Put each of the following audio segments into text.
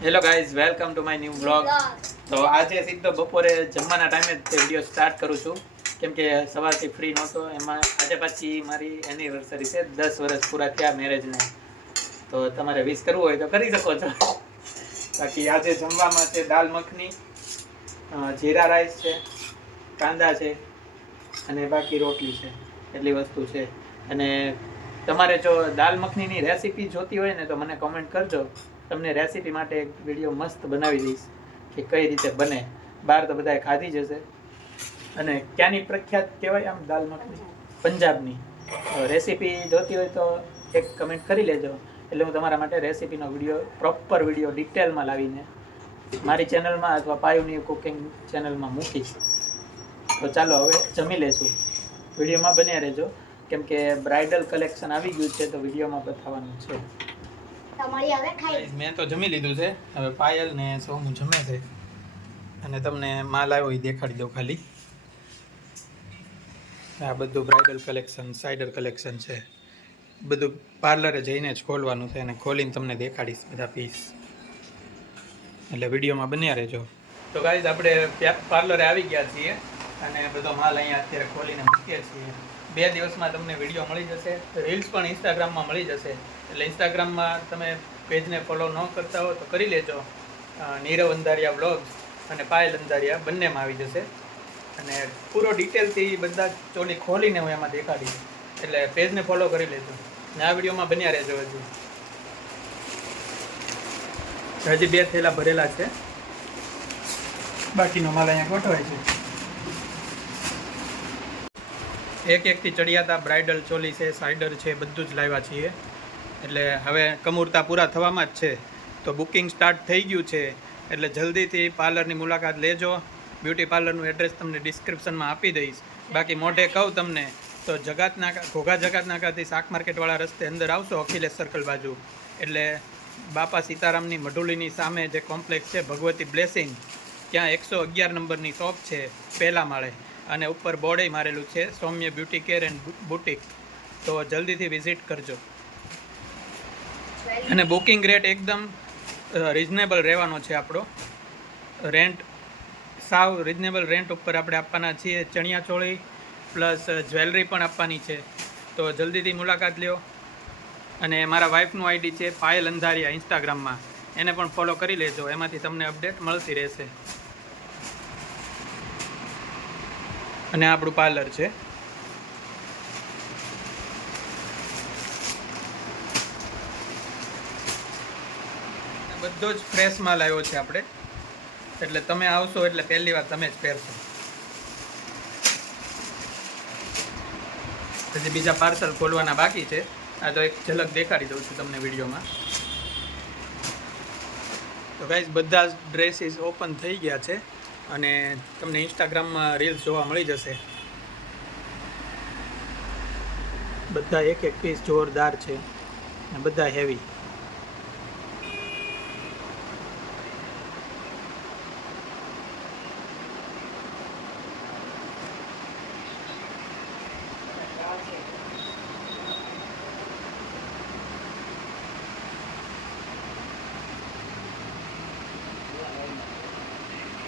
Hello guys welcome to my new blog તો આજે સીધો બપોરે જમવાના ટાઈમે જ તે વીડિયો સ્ટાર્ટ કરું છું. કેમ કે સવારથી ફ્રી નહોતો. એમાં આજે પાછી મારી એનિવર્સરી છે. દસ વર્ષ પૂરા થયા મેરેજને તો તમારે વિશ કરવું હોય તો કરી શકો છો. બાકી આજે જમવામાં છે દાલ મખની જીરા રાઈસ છે કાંદા છે અને બાકી રોટલી છે. એટલી વસ્તુ છે. અને તમારે જો દાલ મખનીની રેસીપી જોતી હોય ને તો મને કમેન્ટ કરજો. તમને રેસીપી માટે એક વીડિયો મસ્ત બનાવી દઈશ કે કઈ રીતે બને. બહાર તો બધાએ ખાધી જ હશે. અને ક્યાંની પ્રખ્યાત કહેવાય આમ દાલ મખની? પંજાબની. રેસીપી જોતી હોય તો એક કમેન્ટ કરી લેજો. એટલે હું તમારા માટે રેસીપીનો વીડિયો પ્રોપર વીડિયો ડિટેલમાં લાવીને મારી ચેનલમાં અથવા પાયુની કુકિંગ ચેનલમાં મૂકીશ. તો ચાલો હવે જમી લેશું. વિડીયોમાં બન્યા રહેજો. કેમ કે બ્રાઇડલ કલેક્શન આવી ગયું છે, તો વિડીયોમાં બતાવવાનું છે તમારી હવે ખાઈ Guys, મેં તો જમી લીધું છે. હવે પાયલ ને સોમુ જમે છે. અને તમને માલ આવ્યો એ દેખાડી દઉં ખાલી. આ બધું બ્રાઇડલ કલેક્શન સાઇડર કલેક્શન છે. બધું પાર્લરે જઈને જ ખોલવાનું છે અને ખોલીને તમને દેખાડીશ બધા પીસ એટલે વિડીયોમાં બન્યા રહેજો. તો ગાઈઝ આપણે પાર્લરે આવી ગયા છીએ. અને બધો માલ અહીંયા અત્યારે ખોલીને મૂકીએ છીએ. બે દિવસમાં તમને વીડિયો મળી જશે. રીલ્સ પણ ઇન્સ્ટાગ્રામમાં મળી જશે. એટલે ઇન્સ્ટાગ્રામમાં તમે પેજને ફોલો ન કરતા હો તો કરી લેજો. નીરવ અંધારિયા વ્લોગ્સ અને પાયલ અંધારિયા બંનેમાં આવી જશે. અને પૂરો ડિટેલથી બધા ચોલી ખોલીને હું એમાં દેખાડીશ. એટલે પેજને ફોલો કરી લેજો. ને આ વિડીયોમાં બન્યા રહેજો હજુ. હજી બે થેલા ભરેલા છે. બાકીનો માલ અહીંયા ગોઠવાય છે. એક એકથી ચડિયાતા બ્રાઇડલ ચોલી છે સાઇડર છે, બધું જ લાવ્યા છીએ. એટલે હવે કમૂરતા પૂરા થવામાં જ છે. તો બુકિંગ સ્ટાર્ટ થઈ ગયું છે. એટલે જલ્દીથી પાર્લરની મુલાકાત લેજો. બ્યુટી પાર્લરનું એડ્રેસ તમને ડિસ્ક્રિપ્શનમાં આપી દઈશ. બાકી મોઢે કહું તમને, તો જગાતના ઘોઘા જગાતનાકાથી શાક માર્કેટવાળા રસ્તે અંદર આવશો અખિલેશ સર્કલ બાજુ. એટલે બાપા સીતારામની મઢુલીની સામે જે કોમ્પ્લેક્સ છે, ભગવતી બ્લેસિંગ ત્યાં એકસો અગિયાર નંબરની શોપ છે, પહેલા માળે. અને ઉપર બોર્ડે મારેલું છે, Saumya beauty care and boutique. તો જલ્દીથી વિઝિટ કરજો. અને બુકિંગ રેટ એકદમ રિઝનેબલ રહેવાનો છે આપણો. રેન્ટ, સાવ રિઝનેબલ રેન્ટ ઉપર આપણે આપવાના છીએ ચણિયા ચોળી પ્લસ જ્વેલરી પણ આપવાની છે. તો જલ્દીથી મુલાકાત લ્યો. અને મારા વાઈફનું આઈડી છે પાયલ અંધારિયા ઇન્સ્ટાગ્રામમાં. એને પણ ફોલો કરી લેજો, એમાંથી તમને અપડેટ મળતી રહેશે. અને આપણું પાર્લર છે. બધો જ ફ્રેશ માલ આવ્યો છે આપણે. એટલે તમે આવશો એટલે પહેલી વાર તમે જ પહેરશો. હજી બીજા પાર્સલ ખોલવાના બાકી છે. આ તો એક ઝલક દેખાડી દઉં છું તમને વિડીયોમાં. તો ગાઈઝ બધા જ ડ્રેસીસ ઓપન થઈ ગયા છે. અને તમને ઇન્સ્ટાગ્રામમાં રીલ્સ જોવા મળી જશે. બધા એક એક પીસ જોરદાર છે. અને બધા હેવી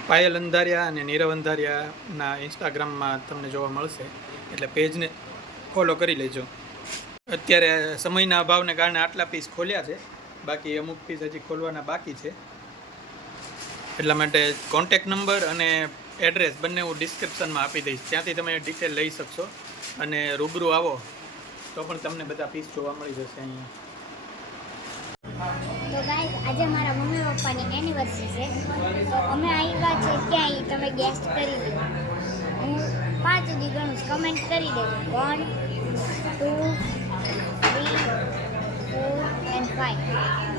પાયલ અંધારિયા અને નીરવ અંધારિયાના ઇન્સ્ટાગ્રામમાં તમને જોવા મળશે. એટલે પેજને ફોલો કરી લેજો. અત્યારે સમયના અભાવને કારણે આટલા પીસ ખોલ્યા છે. બાકી અમુક પીસ હજી ખોલવાના બાકી છે. એટલા માટે કોન્ટેક નંબર અને એડ્રેસ બંને હું ડિસ્ક્રિપ્શનમાં આપી દઈશ. ત્યાંથી તમે ડિટેલ લઈ શકશો. અને રૂબરૂ આવો, તો પણ તમને બધા પીસ જોવા મળી જશે અહીંયા. આજે મારા પપ્પાની એનિવર્સરી છે. તો અમે આવ્યા છે ક્યાંય તમે ગેસ્ટ કરી દો હું પાંચ છું કમેન્ટ કરી દેજો. One two three four and five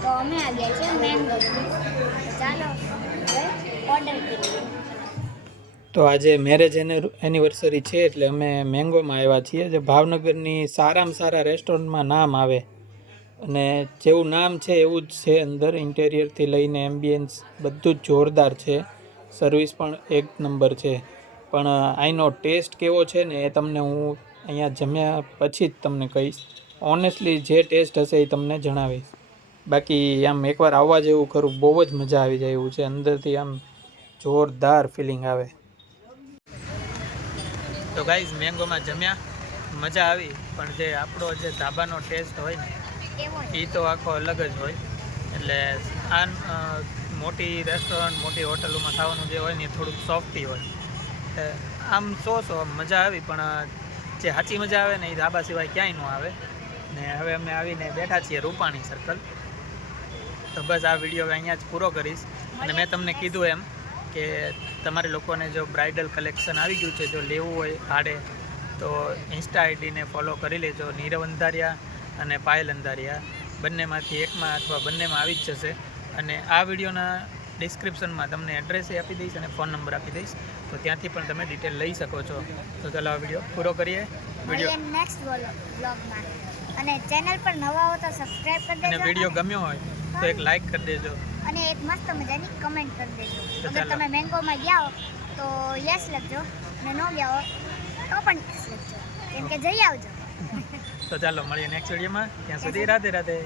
તો અમે આવ્યા છીએ મેંગો ચાલો, હવે ઓર્ડર કરીએ. તો આજે મેરેજ એનિવર્સરી છે એટલે અમે મેંગોમાં આવ્યા છીએ. જે ભાવનગરની સારામાં સારા રેસ્ટોરન્ટમાં નામ આવે. અને જેવું નામ છે એવું જ છે અંદર ઇન્ટેરિયરથી લઈને એમ્બિયન્સ બધું જ જોરદાર છે. સર્વિસ પણ એક નંબર છે. પણ અહીંનો ટેસ્ટ કેવો છે ને એ તમને હું અહીંયા જમ્યા પછી જ તમને કહીશ. ઓનેસ્ટલી જે ટેસ્ટ હશે એ તમને જણાવીશ. બાકી આમ એકવાર આવવા જેવું ખરું, બહુ જ મજા આવી જાય એવું છે. અંદરથી આમ જોરદાર ફિલિંગ આવે. તો ગાઈઝ મેંગોમાં જમ્યા. મજા આવી. પણ જે આપણો જે ધાબાનો ટેસ્ટ હોય ને એ તો આખો અલગ જ હોય. એટલે આ મોટી રેસ્ટોરન્ટ મોટી હોટલોમાં ખાવાનું જે હોય ને એ થોડુંક સોફ્ટી હોય. આમ સો સો મજા આવી, પણ જે સાચી મજા આવે ને એ ધાબા સિવાય ક્યાંય ન આવે. ને હવે અમે આવીને બેઠા છીએ રૂપાણી સર્કલ તો બસ આ વીડિયો અહીંયા જ પૂરો કરીશ. અને મેં તમને કીધું એમ કે તમારે લોકોને જો બ્રાઇડલ કલેક્શન આવી ગયું છે, જો લેવું હોય, ભાડે, તો ઇન્સ્ટા આઈડીને ફોલો કરી લેજો. નીરવ અંધારિયા અને પાયલ અંધારિયા બંનેમાંથી એકમાં અથવા બંનેમાં આવી જ જશે. અને આ વિડીયોના ડિસ્ક્રિપ્શનમાં તમને એડ્રેસ આપી દઈશ અને ફોન નંબર આપી દઈશ. તો ત્યાંથી પણ તમે ડિટેલ લઈ શકો છો. તો ચાલો આ વીડિયો પૂરો કરીએ. વીડિયો નેક્સ્ટ બ્લોગમાં અને ચેનલ પર નવા હો તો સબસ્ક્રાઇબ કરી અને વીડિયો ગમ્યો હોય તો એક લાઈક કરી દેજો. અને એક મસ્ત મજાની કમેન્ટ કરી દેજો. અગર તમે મેંગોમાં ગયા હો તો યસ લખજો. અને ન ગયા હો તો પણ યસ લખજો. કેમ કે જઈ આવજો. તો ચાલો મળીએ નેક્સ્ટ વિડીયોમાં ત્યાં સુધી રાધે રાધે.